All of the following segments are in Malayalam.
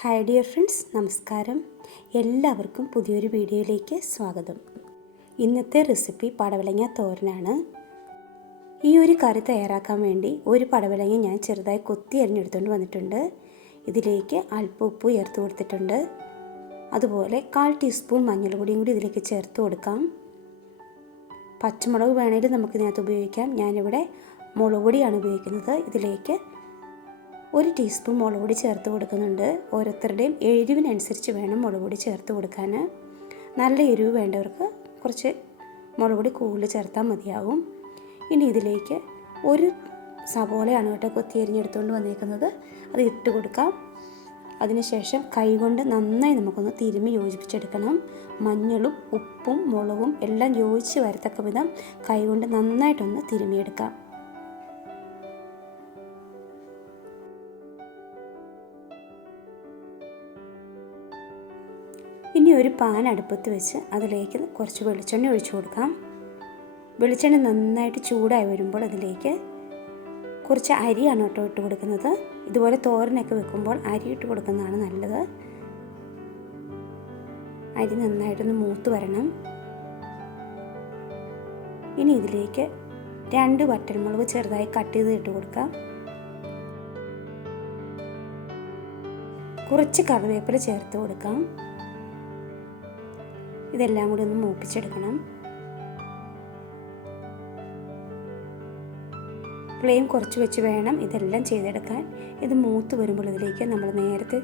ഹായ് ഡിയർ ഫ്രണ്ട്സ് നമസ്കാരം. എല്ലാവർക്കും പുതിയൊരു വീഡിയോയിലേക്ക് സ്വാഗതം. ഇന്നത്തെ റെസിപ്പി പടവലങ്ങ തോരനാണ്. ഈ ഒരു കറി തയ്യാറാക്കാൻ വേണ്ടി ഒരു പടവലങ്ങ ഞാൻ ചെറുതായി കൊത്തി അരിഞ്ഞെടുത്തുകൊണ്ട് വന്നിട്ടുണ്ട്. ഇതിലേക്ക് അല്പം ഉപ്പ് ചേർത്ത് കൊടുത്തിട്ടുണ്ട്. അതുപോലെ കാൽ ടീസ്പൂൺ മഞ്ഞൾപ്പൊടിയും കൂടി ഇതിലേക്ക് ചേർത്ത് കൊടുക്കാം. പച്ചമുളക് വേണമെങ്കിൽ നമുക്ക് ഇതിനകത്ത് ഉപയോഗിക്കാം. ഞാനിവിടെ മുളക് പൊടിയാണ് ഉപയോഗിക്കുന്നത്. ഇതിലേക്ക് ഒരു ടീസ്പൂൺ മുളക് പൊടി ചേർത്ത് കൊടുക്കുന്നുണ്ട്. ഓരോരുത്തരുടെയും എരിവിനനുസരിച്ച് വേണം മുളക് പൊടി ചേർത്ത് കൊടുക്കാൻ നല്ല എരിവ് വേണ്ടവർക്ക് കുറച്ച് മുളക് പൊടി കൂടുതൽ ചേർത്താൽ മതിയാവും. ഇനി ഇതിലേക്ക് ഒരു സവോളയാണ് കേട്ടോ കൊത്തി എരിഞ്ഞെടുത്തുകൊണ്ട് വന്നേക്കുന്നത്. അത് ഇട്ട് കൊടുക്കാം. അതിനുശേഷം കൈകൊണ്ട് നന്നായി നമുക്കൊന്ന് തിരുമ്മി യോജിപ്പിച്ചെടുക്കണം. മഞ്ഞളും ഉപ്പും മുളകും എല്ലാം യോജിച്ച് വരത്തക്ക വിധം കൈകൊണ്ട് നന്നായിട്ടൊന്ന് തിരുമ്മിയെടുക്കാം. ഇനി ഒരു പാൻ അടുപ്പത്ത് വെച്ച് അതിലേക്ക് കുറച്ച് വെളിച്ചെണ്ണ ഒഴിച്ചു കൊടുക്കാം. വെളിച്ചെണ്ണ നന്നായിട്ട് ചൂടായി വരുമ്പോൾ അതിലേക്ക് കുറച്ച് അരിയാണ് കേട്ടോ ഇട്ട് കൊടുക്കുന്നത്. ഇതുപോലെ തോരനൊക്കെ വെക്കുമ്പോൾ അരി ഇട്ട് കൊടുക്കുന്നതാണ് നല്ലത്. അരി നന്നായിട്ടൊന്ന് മൂത്ത് വരണം. ഇനി ഇതിലേക്ക് രണ്ട് വറ്റൽമുളക് ചെറുതായി കട്ട് ചെയ്ത് ഇട്ട് കൊടുക്കാം. കുറച്ച് കറിവേപ്പില ചേർത്ത് കൊടുക്കാം. ഇതെല്ലാം കൂടി ഒന്ന് മൂപ്പിച്ചെടുക്കണം. ഫ്ലെയിം കുറച്ച് വെച്ച് വേണം ഇതെല്ലാം ചെയ്തെടുക്കാൻ. ഇത് മൂത്ത് വരുമ്പോൾ ഇതിലേക്ക് നമ്മൾ നേരത്തെ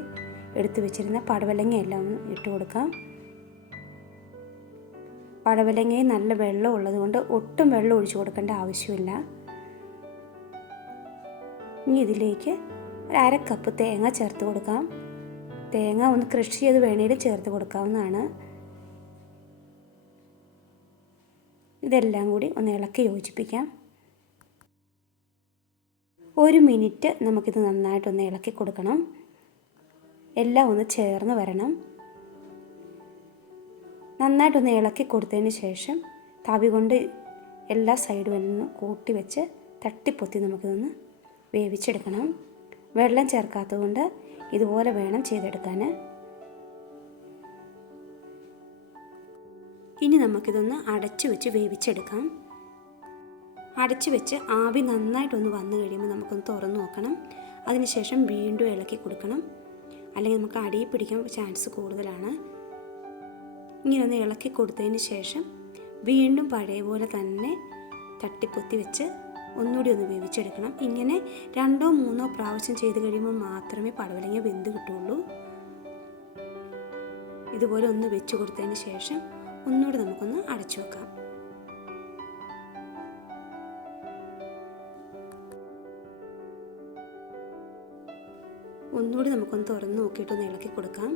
എടുത്തു വെച്ചിരുന്ന പടവലങ്ങ എല്ലാം ഒന്ന് ഇട്ട് കൊടുക്കാം. പടവലങ്ങയിൽ നല്ല വെള്ളം ഉള്ളതുകൊണ്ട് ഒട്ടും വെള്ളം ഒഴിച്ചു കൊടുക്കേണ്ട ആവശ്യമില്ല. ഇനി ഇതിലേക്ക് ഒരു അര കപ്പ് തേങ്ങ ചേർത്ത് കൊടുക്കാം. തേങ്ങ ഒന്ന് കൃഷി ചെയ്ത് വേണേലും ചേർത്ത് കൊടുക്കാവുന്നതാണ്. ഇതെല്ലാം കൂടി ഒന്ന് ഇളക്കി യോജിപ്പിക്കാം. ഒരു മിനിറ്റ് നമുക്കിത് നന്നായിട്ടൊന്ന് ഇളക്കി കൊടുക്കണം. എല്ലാം ഒന്ന് ചേർന്ന് വരണം. നന്നായിട്ടൊന്ന് ഇളക്കി കൊടുത്തതിന് ശേഷം തവി കൊണ്ട് എല്ലാ സൈഡും ഒന്ന് കൂട്ടി വെച്ച് തട്ടിപ്പൊത്തി നമുക്കിതൊന്ന് വേവിച്ചെടുക്കണം. വെള്ളം ചേർക്കാത്തത് കൊണ്ട് ഇതുപോലെ വേണം ചെയ്തെടുക്കാൻ. ഇനി നമുക്കിതൊന്ന് അടച്ചു വെച്ച് വേവിച്ചെടുക്കാം. അടച്ചു വെച്ച് ആവി നന്നായിട്ടൊന്ന് വന്നു കഴിയുമ്പോൾ നമുക്കൊന്ന് തുറന്നു നോക്കണം. അതിനുശേഷം വീണ്ടും ഇളക്കി കൊടുക്കണം. അല്ലെങ്കിൽ നമുക്ക് അടിയിൽ പിടിക്കാൻ ചാൻസ് കൂടുതലാണ്. ഇങ്ങനെ ഒന്ന് ഇളക്കി കൊടുത്തതിന് ശേഷം വീണ്ടും പഴയ പോലെ തന്നെ തട്ടിപ്പൊത്തി വെച്ച് ഒന്നുകൂടി ഒന്ന് വേവിച്ചെടുക്കണം. ഇങ്ങനെ രണ്ടോ മൂന്നോ പ്രാവശ്യം ചെയ്ത് കഴിയുമ്പോൾ മാത്രമേ പടവലങ്ങ വെന്ത് കിട്ടുള്ളൂ ഇതുപോലെ ഒന്ന് വെച്ച് കൊടുത്തതിന് ശേഷം ഒന്നുകൂടി നമുക്കൊന്ന് അടച്ചു വെക്കാം. ഒന്നുകൂടി നമുക്കൊന്ന് തുറന്ന് നോക്കിയിട്ടൊന്ന് ഇളക്കി കൊടുക്കാം.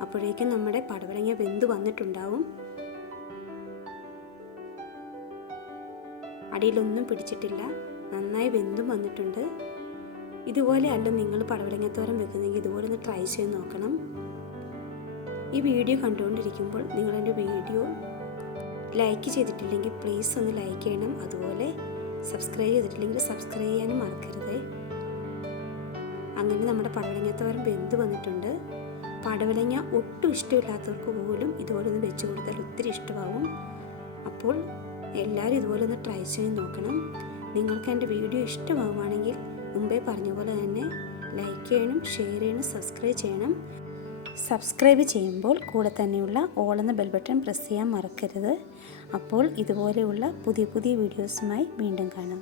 അപ്പോഴേക്കും നമ്മുടെ പടവലങ്ങ വെന്ത് വന്നിട്ടുണ്ടാവും. അടിയിലൊന്നും പിടിച്ചിട്ടില്ല. നന്നായി വെന്തും വന്നിട്ടുണ്ട്. ഇതുപോലെ അല്ല നിങ്ങൾ പടവലങ്ങത്തോരം വെക്കുന്നെങ്കിൽ ഇതുപോലെ ഒന്ന് ട്രൈ ചെയ്ത് നോക്കണം. ഈ വീഡിയോ കണ്ടുകൊണ്ടിരിക്കുമ്പോൾ നിങ്ങളെന്റെ വീഡിയോ ലൈക്ക് ചെയ്തിട്ടില്ലെങ്കിൽ പ്ലീസ് ഒന്ന് ലൈക്ക് ചെയ്യണം. അതുപോലെ സബ്സ്ക്രൈബ് ചെയ്തിട്ടില്ലെങ്കിൽ സബ്സ്ക്രൈബ് ചെയ്യാനും മറക്കരുത്. അങ്ങനെ നമ്മുടെ പടവലങ്ങത്തോരം വെന്ത് വന്നിട്ടുണ്ട്? പടവലങ്ങ ഒട്ടും ഇഷ്ടമില്ലാത്തവർക്ക് പോലും ഇതുപോലെ ഒന്ന് വെച്ച് കൊടുത്താൽ ഒത്തിരി ഇഷ്ടമാവും. അപ്പോൾ എല്ലാവരും ഇതുപോലെ ഒന്ന് ട്രൈ ചെയ്ത് നോക്കണം. നിങ്ങൾക്ക് എന്റെ വീഡിയോ ഇഷ്ടമാവുകയാണെങ്കിൽ മുമ്പേ പറഞ്ഞ പോലെ തന്നെ ലൈക്ക് ചെയ്യണം ഷെയർ ചെയ്യണം സബ്സ്ക്രൈബ് ചെയ്യണം. സബ്സ്ക്രൈബ് ചെയ്യുമ്പോൾ കൂടെ തന്നെയുള്ള ഓൾ എന്ന ബെൽ ബട്ടൺ പ്രസ് ചെയ്യാൻ മറക്കരുത്. അപ്പോൾ ഇതുപോലെയുള്ള പുതിയ പുതിയ വീഡിയോസുമായി വീണ്ടും കാണാം.